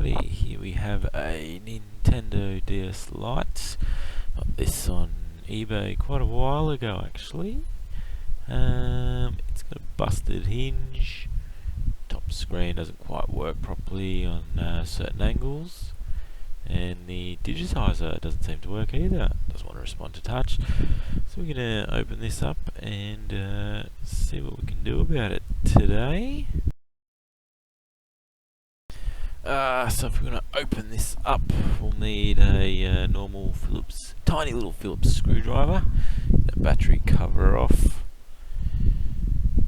Alrighty, here we have a Nintendo DS Lite. Got this on eBay quite a while ago actually. It's got a busted hinge. Top screen doesn't quite work properly on certain angles. And the digitizer doesn't seem to work either. Doesn't want to respond to touch. So we're going to open this up and see what we can do about it today. So if we're going to open this up, we'll need a normal Phillips, tiny little Phillips screwdriver. Get the battery cover off.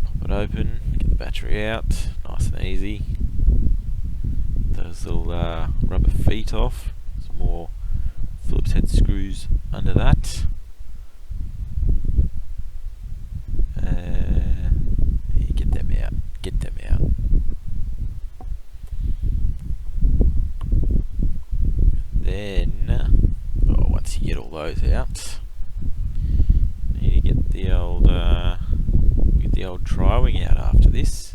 Pop it open, get the battery out, nice and easy. Those little rubber feet off. Some more Phillips head screws under that. Get them out. Get them out. Then, once you get all those out, you need to get the old tri-wing out after this.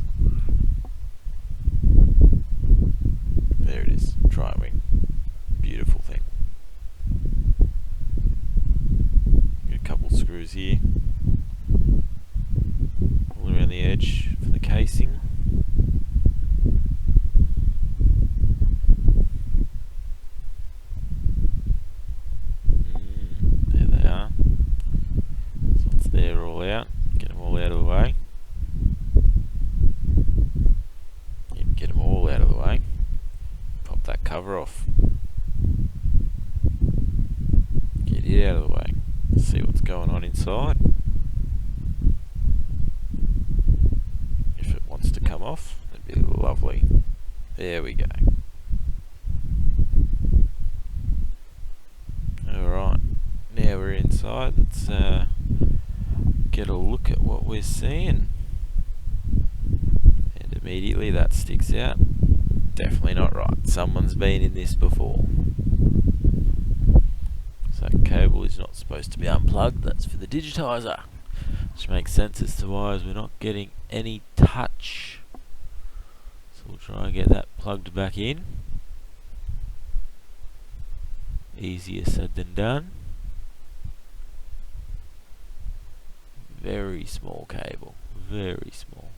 There it is, tri-wing. Beautiful thing. Get a couple screws here, all around the edge for the casing. There they are. So once they're all out, get them all out of the way. Yep, get them all out of the way. Pop that cover off. Get it out of the way. See what's going on inside. If it wants to come off, that'd be lovely. There we go. Alright, now we're inside. Let's get a look at what we're seeing. And immediately that sticks out. Definitely not right. Someone's been in this before. So that cable is not supposed to be unplugged. That's for the digitizer. Which makes sense as to why we're not getting any touch. So we'll try and get that plugged back in. Easier said than done. Very small cable. Very small.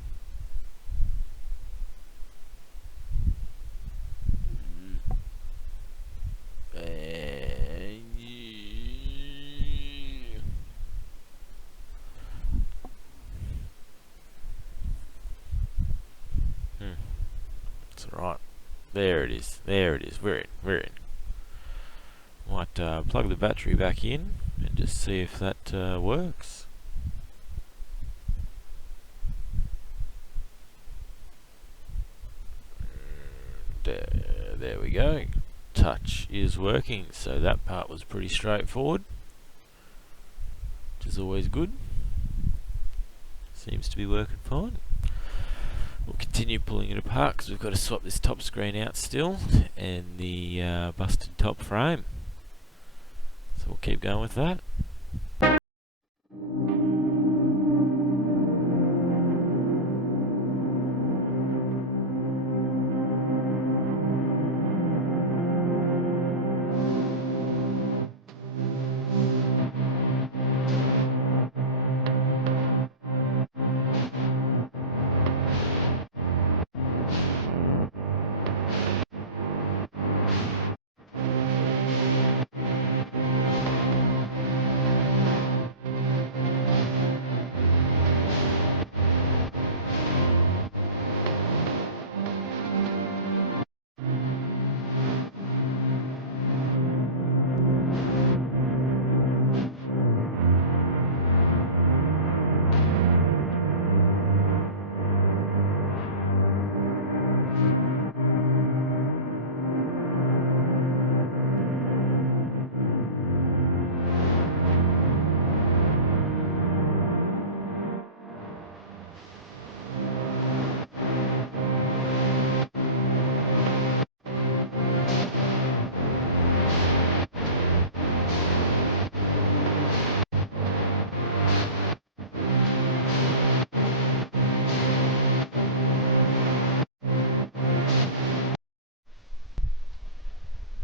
That's alright. There it is. There it is. We're in. We're in. Might plug the battery back in and just see if that works. There we go. Touch is working, so that part was pretty straightforward, which is always good. Seems to be working fine. We'll continue pulling it apart because we've got to swap this top screen out still and the busted top frame. So we'll keep going with that.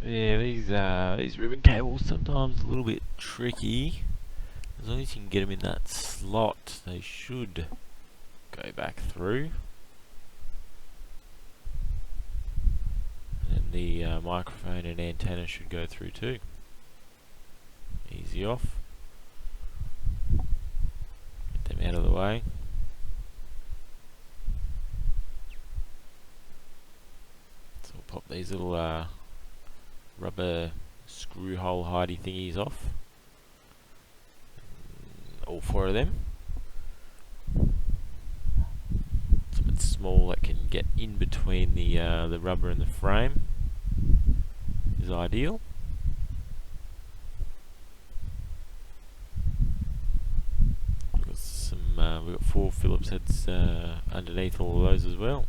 Yeah, these ribbon cables sometimes a little bit tricky. As long as you can get them in that slot, they should go back through. And the microphone and antenna should go through too. Easy off. Get them out of the way. So we'll pop these little rubber screw hole hidey thingies off. All four of them. Something small that can get in between the rubber and the frame is ideal. We've got 4 Phillips heads underneath all of those as well.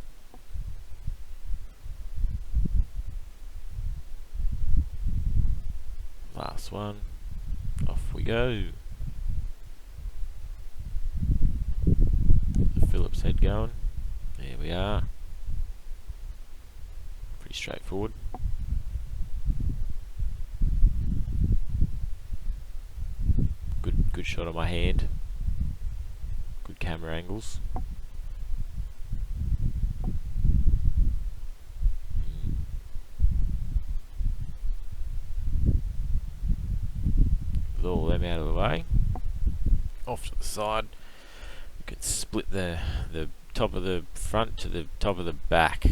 Last one. Off we go. The Phillips head going. There we are. Pretty straightforward. Good shot of my hand. Good camera angles. With all them out of the way, off to the side, you can split the top of the front to the top of the back.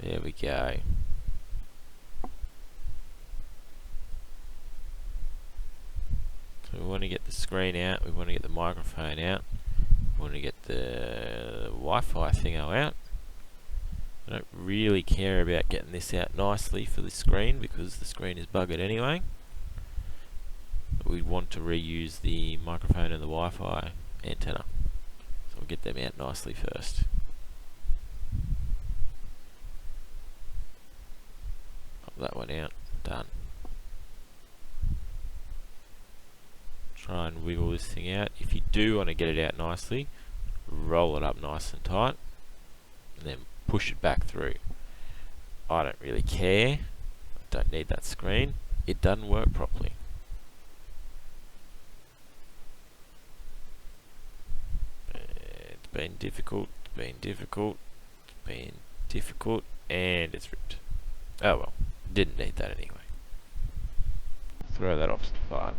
There we go. So we want to get the screen out, we want to get the microphone out, we want to get the Wi-Fi thingo out. I don't really care about getting this out nicely for the screen because the screen is buggered anyway. But we want to reuse the microphone and the Wi-Fi antenna. So we'll get them out nicely first. Pop that one out, done. Try and wiggle this thing out. If you do want to get it out nicely, roll it up nice and tight and then push it back through. I don't really care. I don't need that screen. It doesn't work properly. It's been difficult, and it's ripped. Oh well, didn't need that anyway. Throw that off to the side.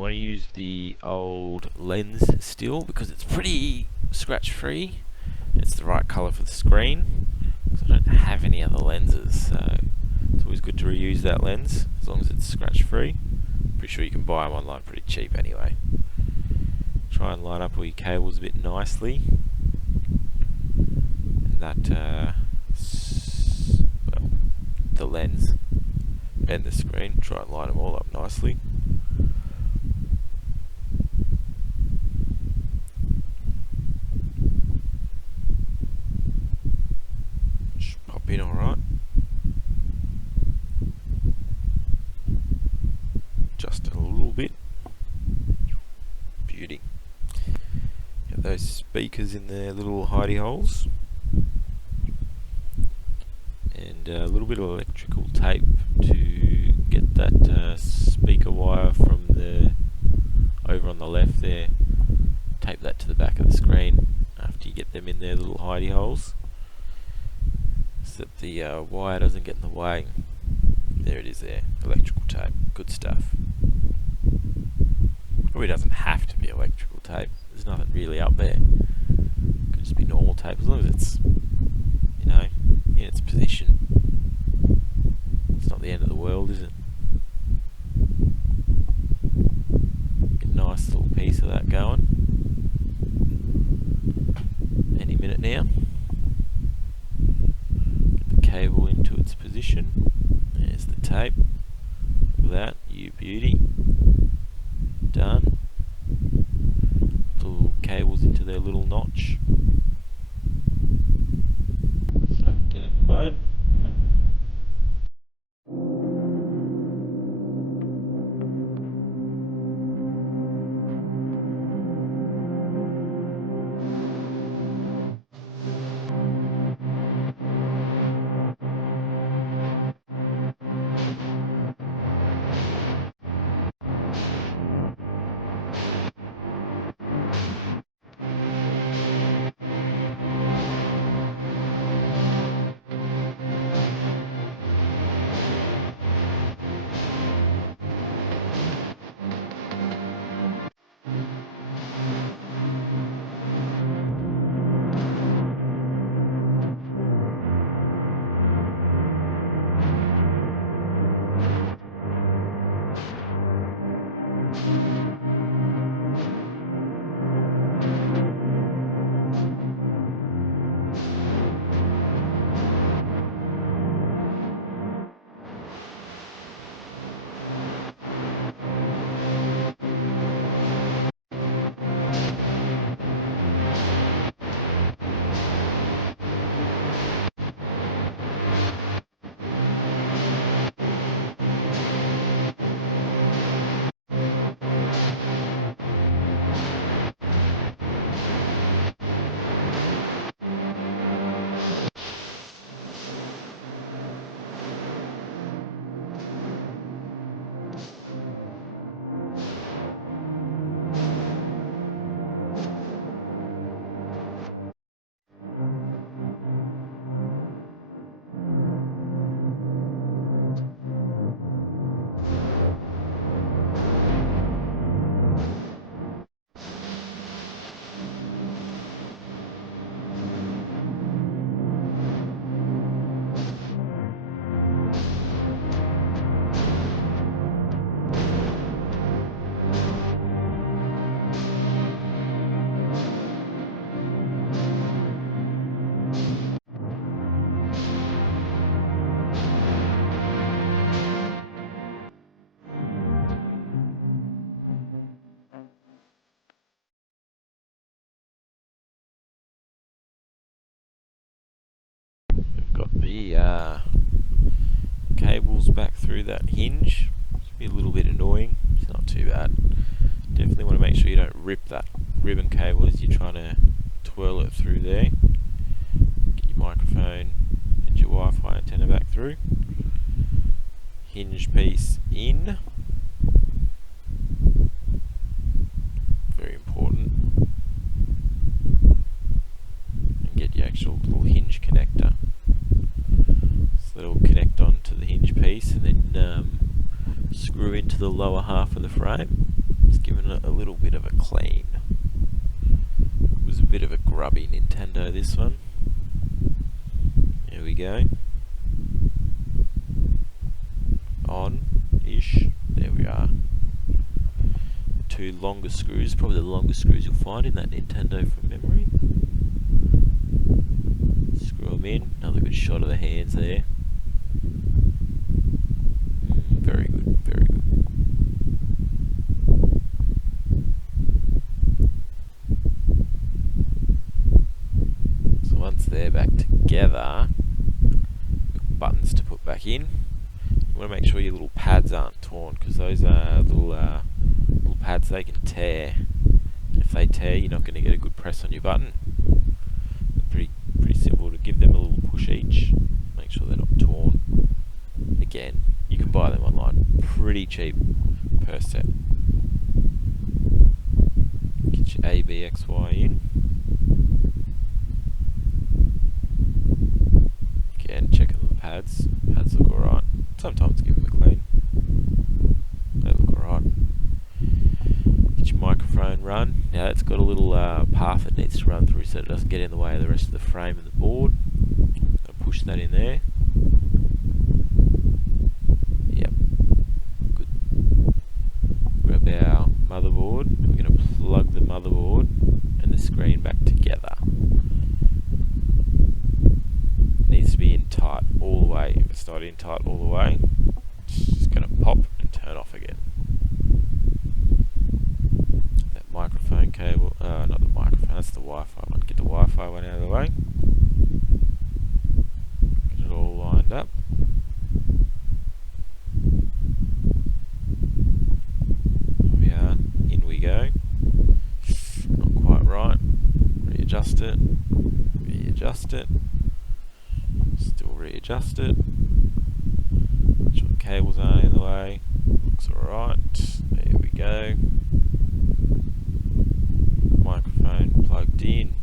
want to use the old lens still because it's pretty scratch free. It's the right colour for the screen. So I don't have any other lenses, so it's always good to reuse that lens as long as it's scratch free. Pretty sure you can buy them online pretty cheap anyway. Try and line up all your cables a bit nicely, and that well, the lens and the screen, try and line them all up nicely. Should pop in alright. Just a little bit. Beauty. Get those speakers in their little hidey holes. And a little bit of electrical tape to get that speaker wire from the over on the left there. Tape that to the back of the screen after you get them in their little hidey holes, so that the wire doesn't get in the way. There it is there, electrical tape, good stuff. Probably doesn't have to be electrical tape, there's nothing really up there. It could just be normal tape as long as it's, you know, in its position. It's not the end of the world, is it? Get a nice little piece of that going. Any minute now. Get the cable into its position. There's the tape. Look at that, you beauty. Done. Little cables into their little notch. So, get it mode. Got the cables back through that hinge. It's be a little bit annoying, it's not too bad. Definitely want to make sure you don't rip that ribbon cable as you're trying to twirl it through there. Get your microphone and your Wi-Fi antenna back through. Hinge piece in. Very important. And get your actual little hinge connector. So that'll connect onto the hinge piece and then screw into the lower half of the frame. It's giving it a little bit of a clean. It was a bit of a grubby Nintendo, this one. There we go. On-ish. There we are. Two longer screws, probably the longest screws you'll find in that Nintendo from memory. Screw them in. Another good shot of the hands there. Very good, very good. So once they're back together, buttons to put back in. You want to make sure your little pads aren't torn, because those are little pads, they can tear. If they tear, you're not going to get a good press on your button. Pretty simple to give them a little push each. Make sure they're not torn. Again, you can buy them online, pretty cheap per set. Get your A, B, X, Y in. Again, check out the pads. Pads look alright. Sometimes give them a clean. They look alright. Get your microphone run. Now it's got a little path it needs to run through so it doesn't get in the way of the rest of the frame and the board. I'll push that in there. Yep. Good. Grab our motherboard. We're going to plug the motherboard and the screen back together. It needs to be in tight all the way. If it's not in tight all the way, it's just going to pop and turn off again. That microphone cable, not the microphone, that's the Wi-Fi one. Get the Wi-Fi one out of the way. Get it all lined up. There we are, in we go. Not quite right. Readjust it. Readjust it. Still readjust it. Make sure the cables aren't in the way. Looks alright. There we go. Microphone plugged in.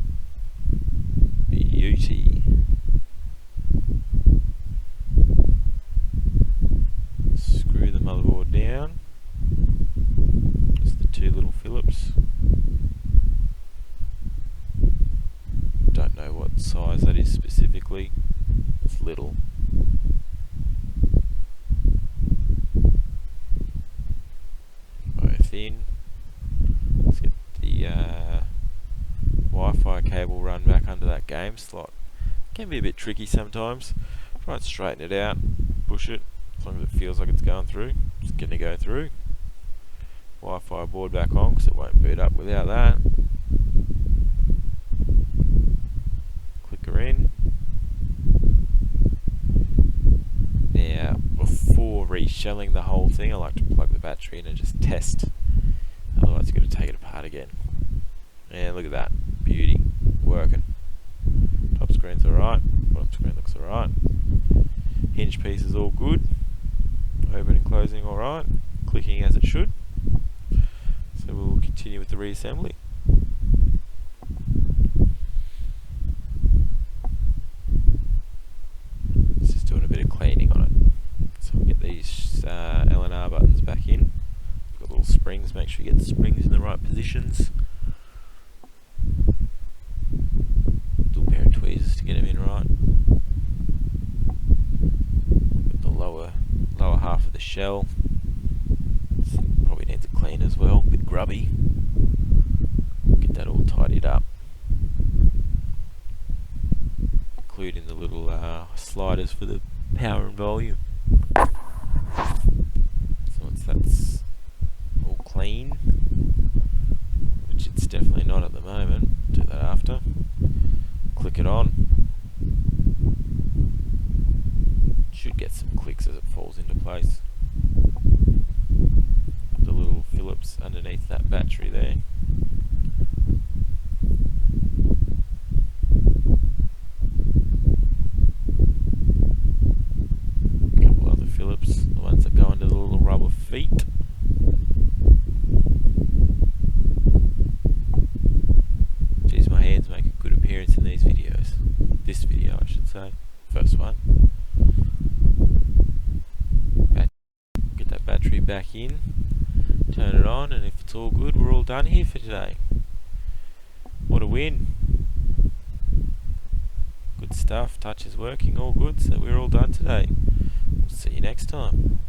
Beauty. Screw the motherboard down. Just the two little Phillips. Don't know what size that is specifically. It's little. Both in. Let's get the Wi-Fi cable run back under that game slot. Can be a bit tricky sometimes. Try and straighten it out. Push it. As long as it feels like it's going through. It's going to go through. Wi-Fi board back on because it won't boot up without that. Clicker in. Now, before reshelling the whole thing, I like to plug the battery in and just test. Otherwise, you're going to take it apart again. And look at that. Beauty. Working. Top screen's alright. Bottom screen looks alright. Hinge piece is all good. Opening, closing alright. Clicking as it should. So we'll continue with the reassembly. It's just doing a bit of cleaning on it. So we'll get these L and R buttons back in. Got little springs, make sure you get the springs in the right positions. Little pair of tweezers to get them in right. Got the lower half of the shell. Probably needs a clean as well, a bit grubby. Get that all tidied up. Including the little sliders for the power and volume. So once that's all clean, which it's definitely not at the moment, do that after. Click it on. Should get some clicks as it falls into place. Put the little Phillips underneath that battery there. A couple other Phillips, the ones that go into the little rubber feet. Geez, my hands make a good appearance in these videos. This video, I should say. First one. Get that battery back in. turn it on, and if it's all good, we're all done here for today. What a win. Good stuff, touch is working, all good, so we're all done today. We'll see you next time.